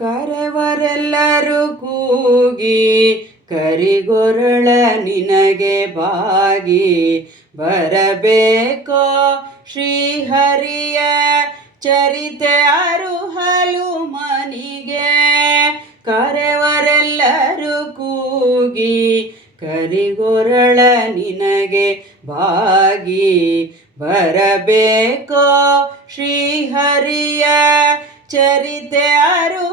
ಕರೆವರೆಲ್ಲರೂ ಕೂಗಿ ಕರಿಗೊರಳ ನಿನಗೆ ಬಾಗಿ ಬರಬೇಕೋ ಶ್ರೀಹರಿಯ ಚರಿತೆ ಅರುಹಲು ಮನಿಗೆ ಕರೆವರೆಲ್ಲರೂ ಕೂಗಿ ಕರಿಗೊರಳ ನಿನಗೆ ಬಾಗಿ ಬರಬೇಕೋ ಶ್ರೀಹರಿಯ ಚರಿತೆ ಅರುಹಲು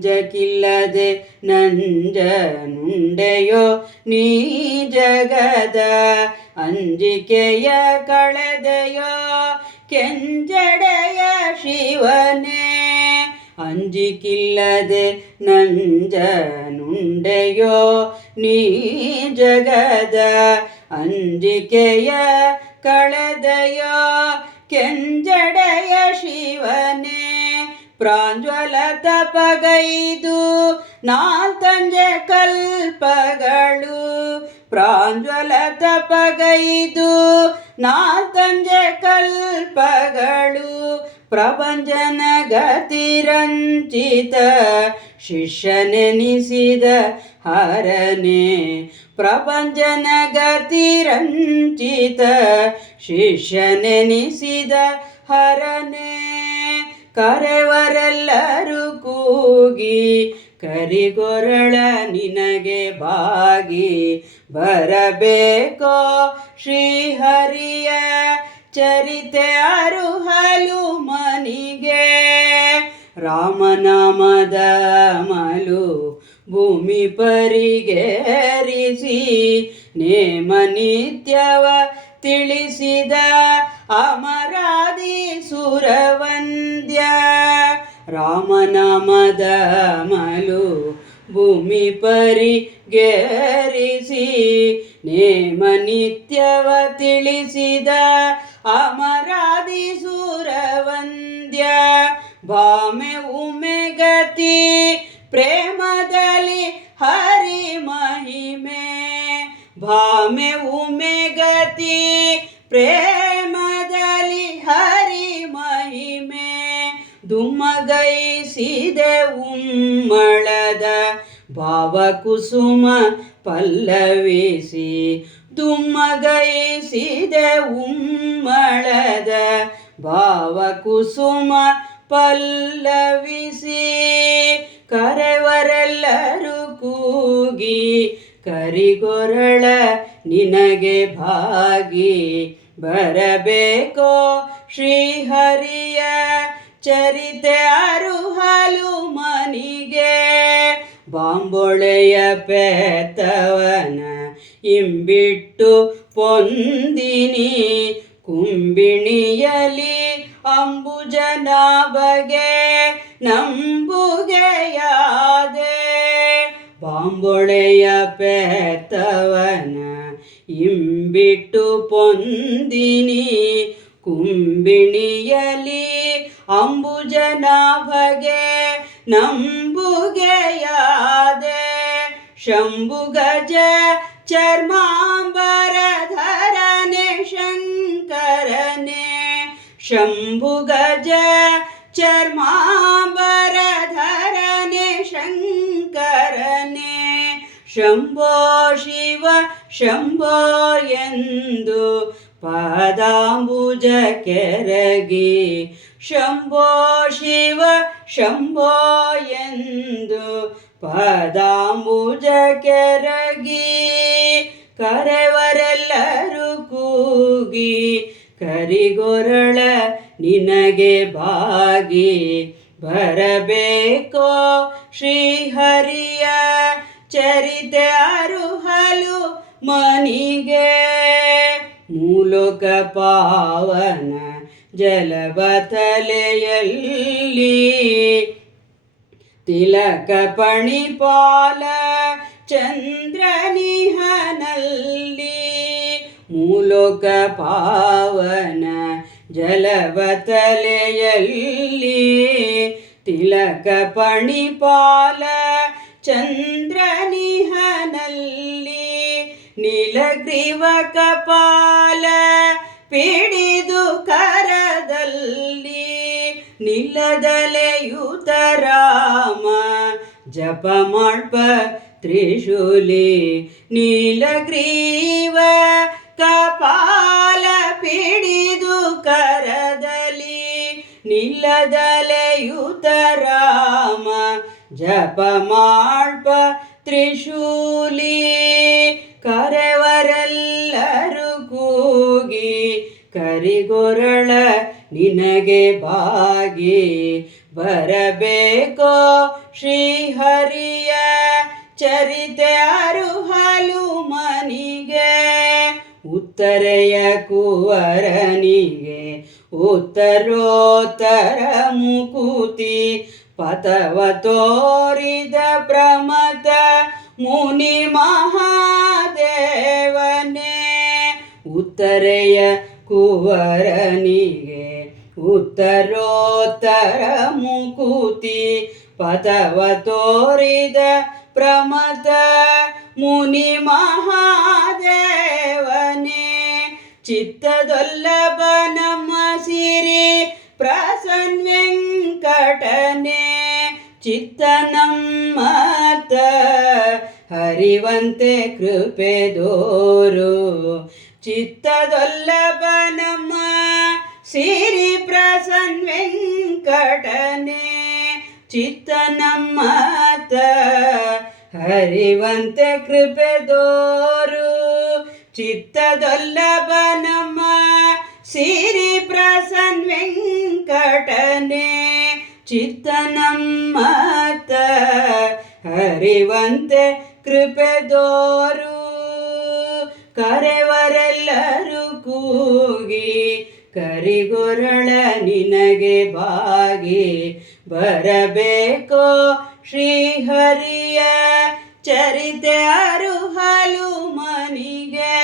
ಅಂಜಕಿಲ್ಲದೆ ನಂಜ ನುಂಡೆಯೋ ನೀ ಜಗದ ಅಂಜಿಕೆಯ ಕಳೆದೆಯೋ ಕೆಂಜಡೆಯ ಶಿವನೇ ಅಂಜಿಕಿಲ್ಲದೆ ನಂಜ ನುಂಡೆಯೋ ನೀ ಜಗದ ಅಂಜಿಕೆಯ ಕಳೆದೆಯೋ ಕೆಂಜಡೆಯ ಶಿವನೇ ಪ್ರಾಂಜ್ವಲ ತಪಗೈದು ನಾಲ್ತಂಜೆ ಕಲ್ಪಗಳು. ಪ್ರಾಂಜ್ವಲ ತಪಗೈದು ನಾಲ್ತಂಜೆ ಕಲ್ಪಗಳು. ಪ್ರಪಂಚನ ಗತಿರಂಚಿತ ಶಿಷ್ಯನೆನಿಸಿದ ಹರನೆ. ಪ್ರಪಂಚನ ಗತಿರಂಚಿತ ಶಿಷ್ಯನೆನಿಸಿದ ಹರನೆ. ಕರೆವರೆಲ್ಲರೂ ಕೂಗಿ ಕರಿಗೊರಳ ನಿನಗೆ ಬಾಗಿ ಬರಬೇಕೋ ಶ್ರೀಹರಿಯ ಚರಿತೆ ಅರುಹಲು ಮನಿಗೆ ರಾಮನಾಮದ ಮಲು ಭೂಮಿ ಪರಿಗೇರಿಸಿ ನೇಮ ನಿತ್ಯವ ತಿಳಿಸಿದ ಅಮರಾದಿ ಸುರವಂದ್ಯ ರಾಮನಾಮದ ಮಲು ಭೂಮಿ ಪರಿಗೇರಿಸಿ, ನೇಮ ನಿತ್ಯವ ತಿಳಿಸಿದ ಅಮರಾದಿ ಸುರವಂದ್ಯ ಉಮೆ ಗತಿ ಪ್ರೇಮದಲ್ಲಿ ಹರಿ ಮಹಿಮೆ. ಭಾಮೆ ಉಮೆ ಗತಿ ದುಮ್ಮಗೈಸಿದೆ ಉಮ್ಮಳದ ಭಾವಕುಸುಮ ಪಲ್ಲವಿಸಿ. ದುಮ್ಮಗೈಸಿದೆ ಉಮ್ಮಳದ ಭಾವಕುಸುಮ ಪಲ್ಲವಿಸಿ. ಕರೆವರೆಲ್ಲರೂ ಕೂಗಿ ಕರಿಗೊರಳ ನಿನಗೆ ಭಾಗಿ. ಬರಬೇಕೋ ಶ್ರೀಹರಿಯ ಚರಿತೆ ಅರುಹಲು ಮನಿಗೆ, ಬಾಂಬೊಳೆಯ ಪೇತವನ ಇಂಬಿಟ್ಟು ಪೊಂದಿನಿ. ಕುಂಬಿಣಿಯಲಿ ಅಂಬುಜನ ಬಗೆ ನಂಬುಗೆಯಾದೆ. ಬಾಂಬೊಳೆಯ ಪೇತವನ ಇಂಬಿಟ್ಟು ಪೊಂದಿನಿ. ಕುಂಬಿಣಿಯಲಿ ಅಂಬುಜನ ಬಗೆ ನಂಬುಗೆಯಾದೆ ಶಂಭುಗಜ ಚರ್ಮಾಂಬರಧರನೆ ಶಂಕರನೆ ಶಂಭುಗಜ ಚರ್ಮಾಂಬರಧರನೆ ಶಂಕರನೆ ಶಂಭೋ ಶಿವ ಶಂಭೋ ಎಂದು ಪಾದಾಂಬುಜ ಕೆರಗಿ, ಶಂಭೋ ಶಿವ, ಶಂಭೋ ಎಂದು ಪಾದಾಂಬುಜ ಕೆರಗಿ, ಕರೆವರೆಲ್ಲರೂ ಕೂಗಿ, ಕರಿಗೊರಳ ನಿನಗೆ ಬಾಗಿ, ಬರಬೇಕೋ ಶ್ರೀಹರಿಯ, ಚರಿತೆ ಅರುಹಲು ಮನಿಗೆ ಮೂಲಕ ಪಾವನ ಜಲಬತಲೆಯಲ್ಲಿ ತಿಲಕ ಪಣಿಪಾಲ ಚಂದ್ರನಿಹನಲ್ಲಿ ಮೂಲೋಕ ಪಾವನ ಜಲಬತಲೆಯಲ್ಲಿ ತಿಲಕ ಪಣಿಪಾಲ ಚಂದ್ರನಿಹನಲ್ಲಿ ನೀಲಗ್ರೀವ ಕಪಾಲ ಪಿಡಿದು ಕರದಲ್ಲಿ ನಿಲ್ಲದಲೆಯೂತ ರಾಮ. ಜಪ ಮಾಡ್ಪ ತ್ರಿಶೂಲಿ ನೀಲಗ್ರೀವ ಕಪಾಲ ಪಿಡಿದು ಕರದಲ್ಲಿ ನಿಲ್ಲದಲೆಯೂತ ರಾಮ. ಜಪ ಮಾಡ್ಪ ತ್ರಿಶೂಲಿ ಕೂಗಿ ಕರಿಗೊರಳ ನಿನಗೆ ಬಾಗಿ ಬರಬೇಕೋ ಶ್ರೀಹರಿಯ ಚರಿತೆ ಅರುಹಲು ಮನಿಗೆ, ಉತ್ತರೆಯ ಕುವರನಿಗೆ, ಉತ್ತರೋತ್ತರ ಮುಕುತಿ ಪಥವ ತೋರಿದ ಪ್ರಮತ ಮುನಿ ಮಹಾದೇವನೇ ಉತ್ತರೆಯ ಕುವರನಿಗೆ ಉತ್ತರೋತ್ತರ ಮುಕುತಿ ಪಥವ ತೋರಿದ ಪ್ರಮತ ಮುನಿ ಮಹಾದೇವನೇ ಚಿತ್ತದೊಲ್ಲಭ ನಮ್ಮ ಸಿರಿ ಪ್ರಸನ್ ವೆಂಕಟನೆ ಚಿತ್ತ ನಮ್ಮತ ಹರಿವಂತೆ ಕೃಪೆ ದೋರು. ಚಿತ್ತದೊಲ್ಲಭ ನಮ್ಮ ಸಿರಿ ಪ್ರಸನ್ ವೆಂಕಟನೆ. ಚಿತ್ತ ನಮ್ಮತ ಹರಿವಂತೆ ಕೃಪೆ ದೋರು. ಚಿತ್ತದೊಲ್ಲಭ ನಮ್ಮ ಸಿರಿ ಪ್ರಸನ್ ವೆಂಕಟನೆ. ಚಿತ್ತ ನಮ್ಮತ ಹರಿವಂತೆ ಕೃಪೆ ದೋರು ಕರೆವರೆಲ್ಲರೂ ಕೂಗಿ ಕರಿಗೊರಳ ನಿನಗೆ ಬಾಗಿ ಬರಬೇಕೋ ಶ್ರೀಹರಿಯ ಚರಿತೆ ಅರುಹಲು ಮನಿಗೆ.